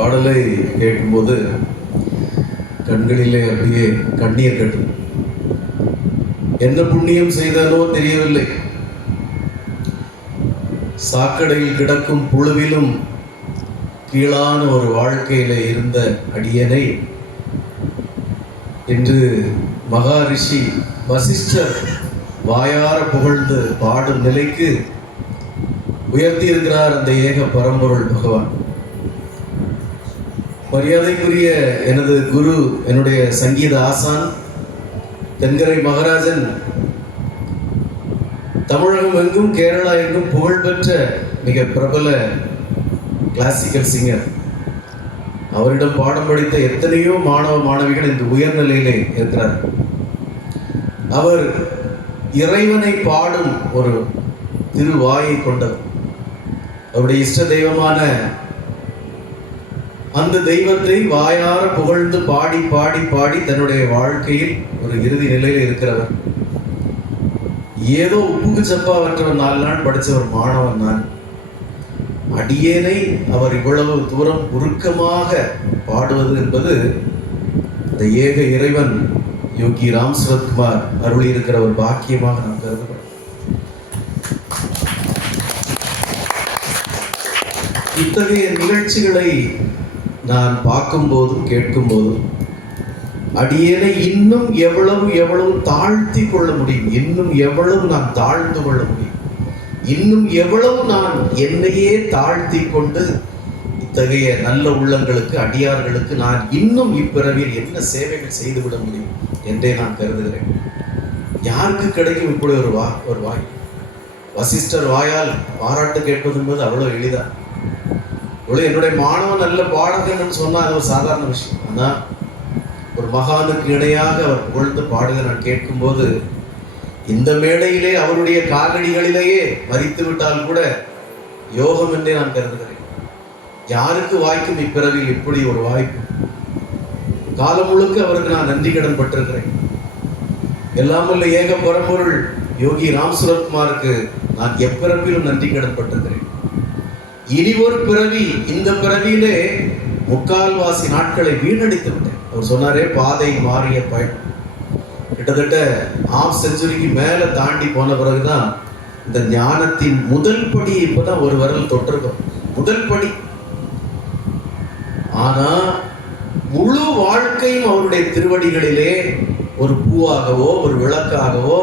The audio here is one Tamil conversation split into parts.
பாடலை கேட்கும்போது கண்களிலே அப்படியே கண்ணீர் கட்டு. என்ன புண்ணியம் செய்தானோ தெரியவில்லை. சாக்கடையில் கிடக்கும் புழுவிலும் கீழான ஒரு வாழ்க்கையில இருந்த அடியனை இன்று மகாரிஷி வசிஷ்டர் வாயார புகழ்ந்து பாடும் நிலைக்கு உயர்த்தி இருக்கிறார் அந்த ஏக பரம்பொருள் பகவான். மரியாதைக்குரிய எனது குரு, என்னுடைய சங்கீத ஆசான் தென்கரை மகராஜன், தமிழகம் எங்கும் கேரளா எங்கும் புகழ்பெற்ற மிக பிரபல கிளாசிக்கல் சிங்கர். அவரிடம் பாடம் படித்த எத்தனையோ மாணவ மாணவிகள் இந்த உயர்நிலையிலே இருக்கிறார். அவர் இறைவனை பாடும் ஒரு திருவாயை கொண்டவர். அவருடைய இஷ்ட தெய்வமான அந்த தெய்வத்தை வாயார புகழ்ந்து பாடி பாடி பாடி தன்னுடைய வாழ்க்கையில் ஒரு இறுதி நிலையில் இருக்கிறவர். ஏதோ உப்புக்கு சப்பாவற்றவர் 4 நாள் படித்தவர் மாணவன் நான். அடியேனை அவர் இவ்வளவு தூரம் உருக்கமாக பாடுவது என்பது இந்த ஏக இறைவன் யோகி ராம் சரத்குமார் அருளி இருக்கிற ஒரு பாக்கியமாக நான் கருதுகிறேன். இத்தகைய நிகழ்ச்சிகளை நான் பார்க்கும் போதும் கேட்கும் போதும் அடியேனை இன்னும் எவ்வளவு தாழ்த்தி கொள்ள முடியும், இன்னும் எவ்வளவு நான் தாழ்ந்து கொள்ள முடியும், இன்னும் எவ்வளவு நான் என்னையே தாழ்த்தி கொண்டு இத்தகைய நல்ல உள்ளங்களுக்கு அடியார்களுக்கு நான் இன்னும் இப்பிறவியில் என்ன சேவைகள் செய்துவிட முடியும் என்றே நான் கருதுகிறேன். யாருக்கு கிடைக்கும் இப்படி ஒரு வாய்? வசிஷ்டர் வாயால் பாராட்டு கேட்பது என்பது அவ்வளவு எளிதா? என்னுடைய மாணவன் நல்ல பாடகன்னு சொன்னா அது ஒரு சாதாரண விஷயம். ஆனால் ஒரு மகானுக்கு இணையாக அவர் புகழ்ந்து பாடுக நான் கேட்கும்போது இந்த மேடையிலே அவருடைய காலடிகளிலேயே மரித்து விட்டால் கூட யோகம் என்றே நான் கருதுகிறேன். யாருக்கு வாய்க்கும் இப்பிறவில் இப்படி ஒரு வாய்ப்பு? காலம் முழுக்க அவருக்கு நான் நன்றி கடன் பட்டிருக்கிறேன். எல்லாம் வல்ல ஏக பரம்பொருள் யோகி ராம் சரத்குமாருக்கு நான் எப்பிறவிலும் நன்றி கடன் பட்டிருக்கிறேன். இனி ஒரு பிறவி, இந்த பிறவியிலே 3/4 நாட்களை வீணடித்து விட்டேன். அவர் சொன்னாரே, பாதை மாறிய பயணம். கிட்டத்தட்ட ½ செஞ்சுரிக்கு மேல தாண்டி போன பிறகுதான் இந்த ஞானத்தின் முதல் படி இப்பதான் ஒரு விரல் தொட்டிருக்கோம். முதல் படி. ஆனா முழு வாழ்க்கையும் அவருடைய திருவடிகளிலே ஒரு பூவாகவோ ஒரு விளக்காகவோ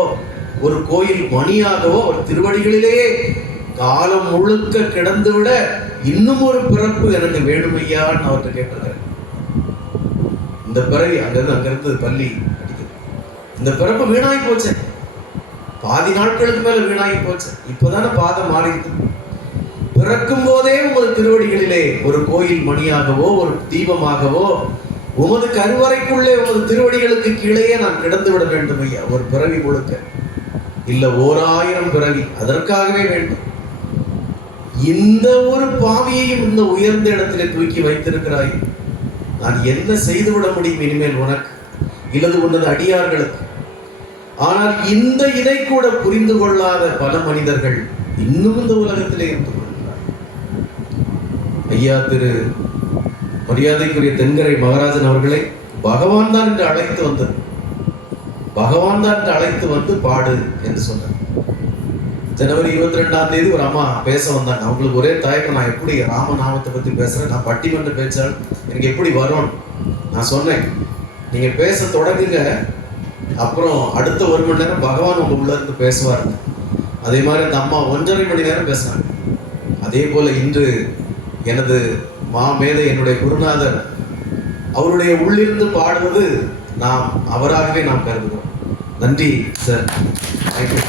ஒரு கோயில் மணியாகவோ ஒரு திருவடிகளிலே காலம் முழுக்க கிடந்து விட இன்னும் ஒரு பிறப்பு எனக்கு வேணுமையான்னு அவர்கிட்ட கேட்டிருக்கிறேன். இந்த பிறவி அங்கிருந்து பள்ளி அடிக்குது. இந்த பிறப்பு வீணாகி போச்சு. பாதி நாட்களுக்கு மேல வீணாகி போச்சு. இப்பதானே பாதம் மாறிடுது. பிறக்கும் போதே உமது திருவடிகளிலே ஒரு கோயில் மணியாகவோ ஒரு தீபமாகவோ உமது கருவறைக்குள்ளே உமது திருவடிகளுக்கு கீழே நான் கிடந்து விட வேண்டும் ஐயா. ஒரு பிறவி முழுக்க இல்ல 1000 பிறவி அதற்காகவே வேண்டும். இந்த ஒரு பாவியையும் இந்த உயர்ந்த இடத்திலே தூக்கி வைத்திருக்கிறாய். நான் என்ன செய்துவிட முடியும் இனிமேல் உனக்கு இல்லது உன்னது அடியார்களுக்கு? ஆனால் இந்த இதை கூட புரிந்து கொள்ளாத பல மனிதர்கள் இன்னும் இந்த உலகத்திலே இருந்து கொள்கிறார். ஐயா திரு மரியாதைக்குரிய தென்கரை மகராஜன் அவர்களை பகவான் தான் என்று அழைத்து வந்தது. பகவான் தான் என்று அழைத்து வந்து பாடு என்று சொன்னார். ஜனவரி 22ஆம் தேதி ஒரு அம்மா பேச வந்தாங்க. அவங்களுக்கு ஒரே தயக்கம், நான் எப்படி ராமநாமத்தை பற்றி பேசுகிறேன், நான் பட்டிமன்ற பேச்சால் எனக்கு எப்படி வரும்? நான் சொன்னேன், நீங்கள் பேச தொடங்குங்க, அப்புறம் அடுத்த 1 மணி நேரம் பகவான் உங்கள் உள்ள இருந்து பேசுவாருங்க. அதே மாதிரி அந்த அம்மா 1.5 மணி நேரம் பேசினாங்க. அதே போல் இன்று எனது மாமேதை என்னுடைய குருநாதர் அவருடைய உள்ளிருந்து பாடுவது அவராகவே நாம் கருதுகிறோம். நன்றி சார். தேங்க்யூ.